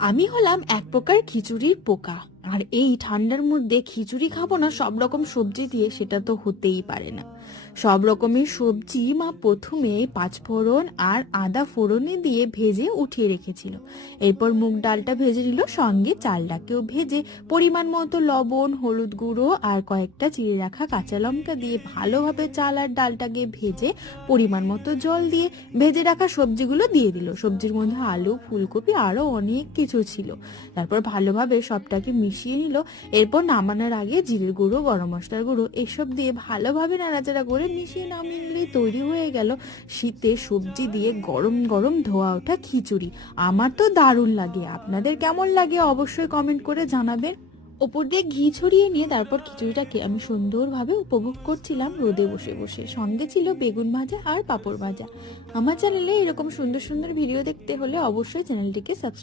আমি হলাম এক প্রকার খিচুড়ির পোকা। আর এই ঠান্ডার মধ্যে খিচুড়ি খাবো না সব রকম সবজি দিয়ে, সেটা তো হতেই পারে না। সব রকমের সবজি মা প্রথমে পাঁচফোড়ন আর আদা ফোড়নে দিয়ে ভেজে উঠিয়ে রেখেছিল। এরপর মুগ ডালটা ভেজে নিল, সঙ্গে চালটাকেও ভেজে পরিমাণ মতো লবণ, হলুদ গুঁড়ো আর কয়েকটা চিড়ে রাখা কাঁচা লঙ্কা দিয়ে ভালোভাবে চাল আর ডালটাকে ভেজে পরিমাণ মতো জল দিয়ে ভেজে রাখা সবজিগুলো দিয়ে দিল। সবজির মধ্যে আলু, ফুলকপি আরো অনেক কিছু ছিল। তারপর ভালোভাবে সবটাকে মিশিয়ে নিল। এরপর নামানোর আগে জিরের গুঁড়ো, গরম মশলার গুঁড়ো এসব দিয়ে ভালোভাবে নাড়াচাড়া করে মিশিয়ে নামিয়ে নিলেই তৈরি হয়ে গেল শীতে সবজি দিয়ে গরম গরম ধোয়া ওঠা খিচুড়ি। আমার তো দারুণ লাগে, আপনাদের কেমন লাগে অবশ্যই কমেন্ট করে জানাবেন। ওপর দিয়ে ঘি ছড়িয়ে নিয়ে তারপর খিচুড়িটাকে আমি সুন্দরভাবে উপভোগ করছিলাম রোদে বসে বসে। সঙ্গে ছিল বেগুন ভাজা আর পাঁপড় ভাজা। আমার চ্যানেলে এরকম সুন্দর সুন্দর ভিডিও দেখতে হলে অবশ্যই চ্যানেলটিকে সাবস্ক্রাইব